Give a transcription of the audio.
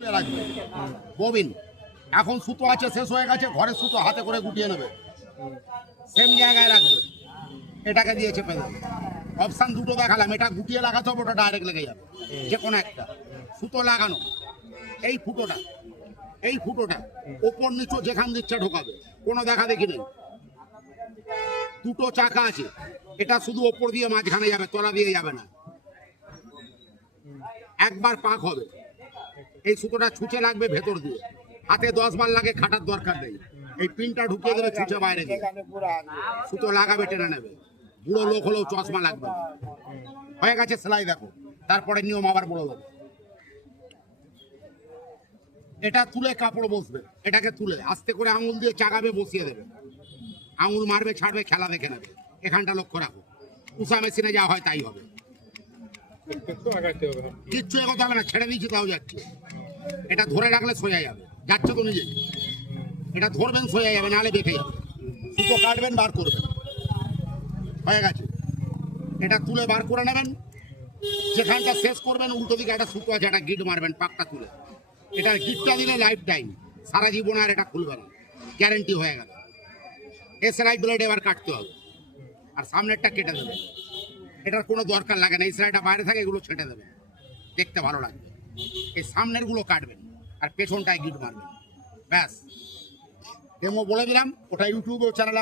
রাখবে ববিন এখন সুতো আছে শেষ হয়ে গেছে ঘরে সুতো হাতে করে গুটিয়ে নেবে সেম জায়গায় রাখবে এটাকে দিয়ে চেপে দেবে অপশন দুটো দেখালাম এটা গুটিয়ে লাগাতে হবে ওটা ডাইরেক্ট লেগে যাবে যে কোনো একটা সুতো লাগানো এই ফুটোটা ওপর নিচে যেখান দিচ্ছে ঢোকাবে কোনো দেখা দেখি নেই দুটো চাকা আছে এটা শুধু ওপর দিয়ে মাঝখানে যাবে তলা দিয়ে যাবে না একবার পাক হবে এই সুতোটা ছুঁচে লাগবে ভেতর দিয়ে হাতে 10 বার লাগে খাটার দরকার নেই এই পিনটা ঢুকিয়ে দেবে ছুঁচে বাইরে দিয়ে সুতো লাগাবে টেনে নেবে বুড়ো লোক হলেও চশমা লাগবে হয়ে গেছে সেলাই দেখো তারপরে নিয়ম আবার বলে দেবো এটা তুলে কাপড় বসবে এটাকে তুলে আস্তে করে আঙুল দিয়ে চাগাবে বসিয়ে দেবে আঙুল মারবে ছাড়বে খেলা দেখে নেবে এখানটা লক্ষ্য রাখো উষা মেশিনে যা হয় তাই হবে কিচ্ছু এগোতে হবে না ছেড়ে দিয়েছি তাও যাচ্ছে এটা ধরে রাখলে সোজা যাবে যাচ্ছে তো নিজেই এটা ধরবেন সোজা যাবে নাহলে বেঁকে যাবে সুতো কাটবেন বার করবেন হয়ে গেছে এটা তুলে বার করে নেবেন যেখানটা শেষ করবেন উল্টো দিকে একটা সুতো আছে একটা গিট মারবেন পাকটা তুলে এটা গিটটা দিলে লাইফ টাইম সারা জীবন আর এটা খুলবে না গ্যারেন্টি হয়ে গেল এসআই ব্লেড এবার কাটতে হবে আর সামনেরটা কেটে দেবে এটার কোনো দরকার লাগে না এই সেলাইটা বাইরে থাকে এগুলো ছেটে দেবে দেখতে ভালো লাগবে এই সামনের গুলো কাটবেন আর পেছনটায় গিট মারবেন ব্যাস ডেমো বলে দিলাম ওটা ইউটিউবেও চ্যানেল